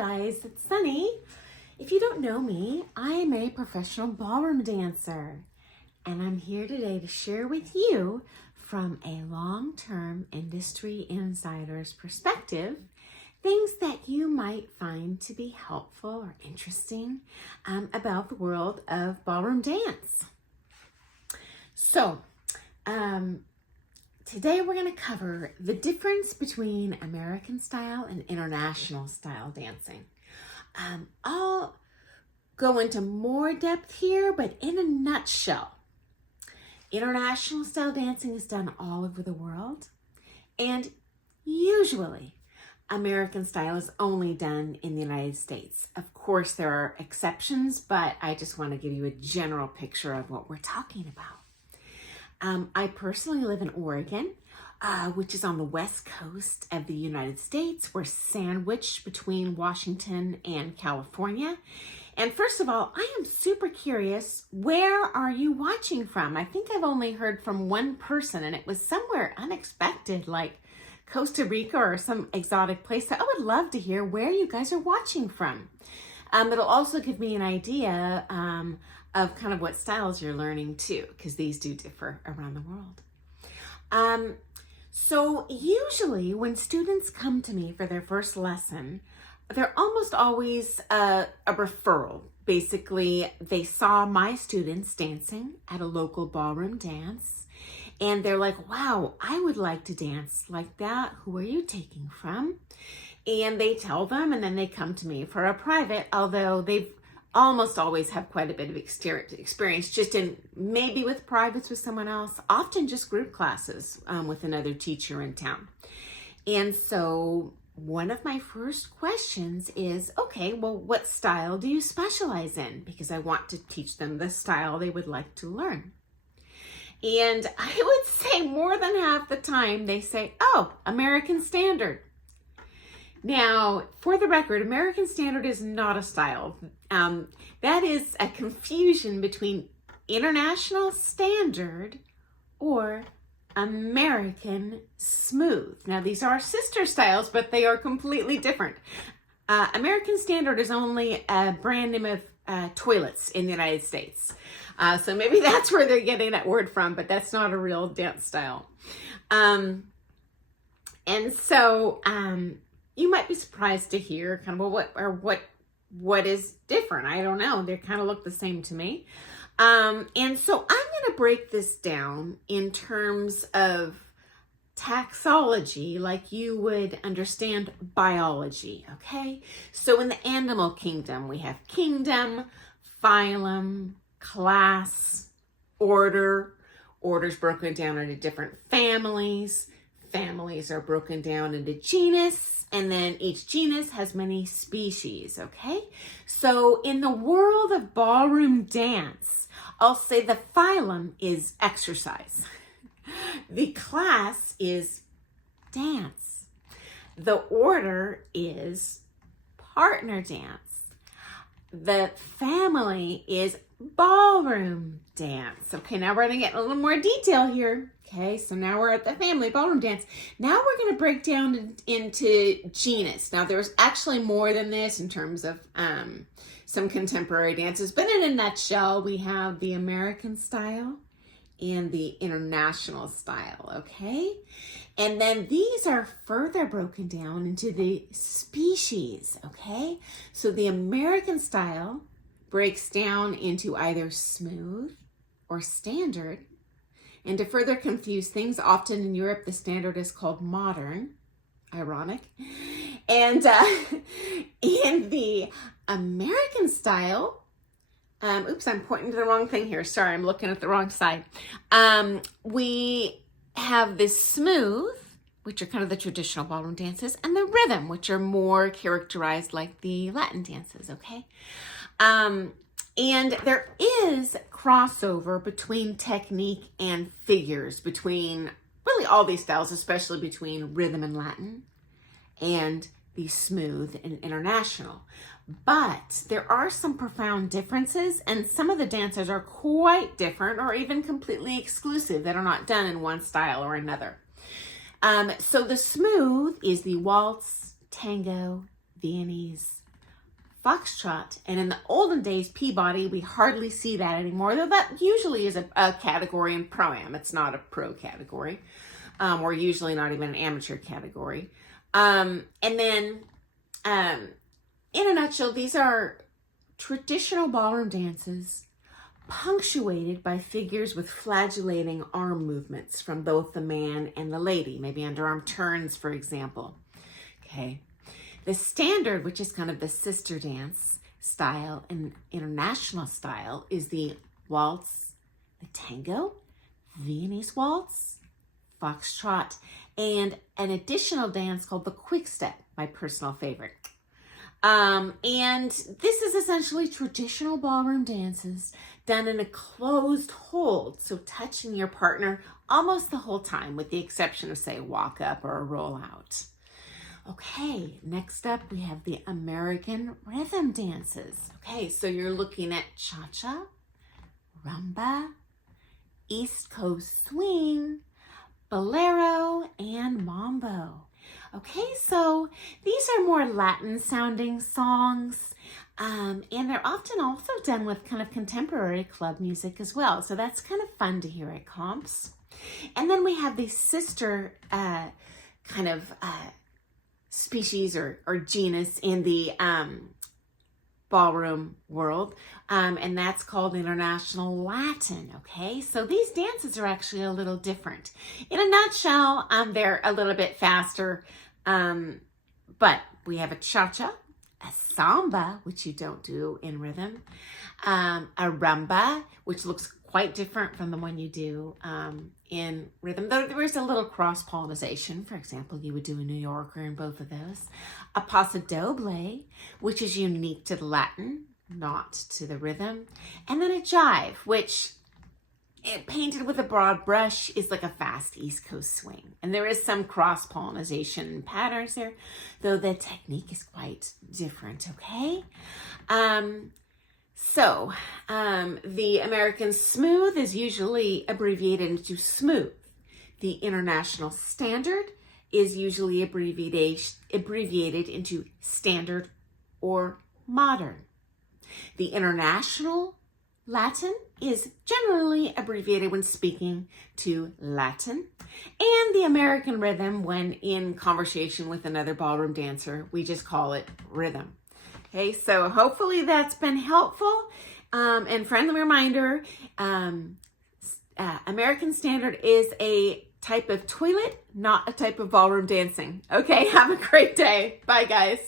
guys, it's Sunny. If you don't know me, I am a professional ballroom dancer, and I'm here today to share with you from a long-term industry insider's perspective things that you might find to be helpful or interesting about the world of ballroom dance. So, today we're going to cover the difference between American style and international style dancing. I'll go into more depth here, but in a nutshell, international style dancing is done all over the world, and usually American style is only done in the United States. Of course, there are exceptions, but I just want to give you a general picture of what we're talking about. I personally live in Oregon, which is on the west coast of the United States. We're sandwiched between Washington and California. And first of all, I am super curious, where are you watching from? I think I've only heard from one person, and it was somewhere unexpected, like Costa Rica or some exotic place. So I would love to hear where you guys are watching from. It'll also give me an idea of kind of what styles you're learning too, because these do differ around the world. So usually when students come to me for their first lesson, they're almost always a referral. Basically, they saw my students dancing at a local ballroom dance, and they're like, wow, I would like to dance like that. Who are you taking from? And they tell them, and then they come to me for a private, although they've almost always have quite a bit of experience just in maybe with privates with someone else, often just group classes with another teacher in town. And so one of my first questions is, okay, well, what style do you specialize in? Because I want to teach them the style they would like to learn. And I would say more than half the time they say, oh, American Standard. Now, for the record, American Standard is not a style. That is a confusion between International Standard or American Smooth. Now, these are sister styles, but they are completely different. American Standard is only a brand name of toilets in the United States. So maybe that's where they're getting that word from, but that's not a real dance style. And so you might be surprised to hear kind of what is different. I don't know. They kind of look the same to me. And so I'm going to break this down in terms of taxonomy, like you would understand biology, okay? So in the animal kingdom, we have kingdom, phylum, class, order. Order's broken down into different families. Families are broken down into genus, and then each genus has many species, okay? So in the world of ballroom dance, I'll say the phylum is exercise. The class is dance. The order is partner dance. The family is ballroom dance. Okay, now we're going to get a little more detail here. Okay, so now we're at the family ballroom dance. Now we're going to break down into genus. Now there's actually more than this in terms of some contemporary dances, but in a nutshell, we have the American style and the international style, okay? And then these are further broken down into the species, okay? So the American style breaks down into either smooth or standard. And to further confuse things, often in Europe, the standard is called modern. Ironic. And in the American style, oops, I'm pointing to the wrong thing here. Sorry, I'm looking at the wrong side. We have this smooth, which are kind of the traditional ballroom dances, and the rhythm, which are more characterized like the Latin dances, okay? And there is crossover between technique and figures, between really all these styles, especially between rhythm and Latin and the smooth and international. But there are some profound differences, and some of the dances are quite different or even completely exclusive that are not done in one style or another. So the smooth is the waltz, tango, Viennese, foxtrot, and in the olden days, Peabody, we hardly see that anymore, though that usually is a category in Pro-Am. It's not a pro category, or usually not even an amateur category. And then, in a nutshell, these are traditional ballroom dances punctuated by figures with flagellating arm movements from both the man and the lady, maybe underarm turns, for example. Okay. The standard, which is kind of the sister dance style and international style, is the waltz, the tango, Viennese waltz, foxtrot, and an additional dance called the quickstep, my personal favorite. And this is essentially traditional ballroom dances done in a closed hold, so touching your partner almost the whole time, with the exception of, say, a walk up or a roll out. Okay, next up we have the American rhythm dances. Okay, so you're looking at cha-cha, rumba, East Coast swing, bolero, and mambo. Okay, so these are more Latin sounding songs, and they're often also done with kind of contemporary club music as well. So that's kind of fun to hear at comps. And then we have the sister kind of species or genus in the ballroom world, and that's called International Latin. Okay, so these dances are actually a little different. In a nutshell, they're a little bit faster, but we have a cha-cha, a samba, which you don't do in rhythm, a rumba, which looks quite different from the one you do in rhythm, though there is a little cross-pollination. For example, you would do a New Yorker in both of those. A paso doble, which is unique to the Latin, not to the rhythm. And then a jive, which, painted with a broad brush, is like a fast East Coast swing. And there is some cross-pollination patterns there, though the technique is quite different, okay? So, the American smooth is usually abbreviated into smooth. The international standard is usually abbreviated into standard or modern. The international Latin is generally abbreviated when speaking to Latin. And the American rhythm, when in conversation with another ballroom dancer, we just call it rhythm. Okay, so hopefully that's been helpful. And friendly reminder, American Standard is a type of toilet, not a type of ballroom dancing. Okay, have a great day. Bye, guys.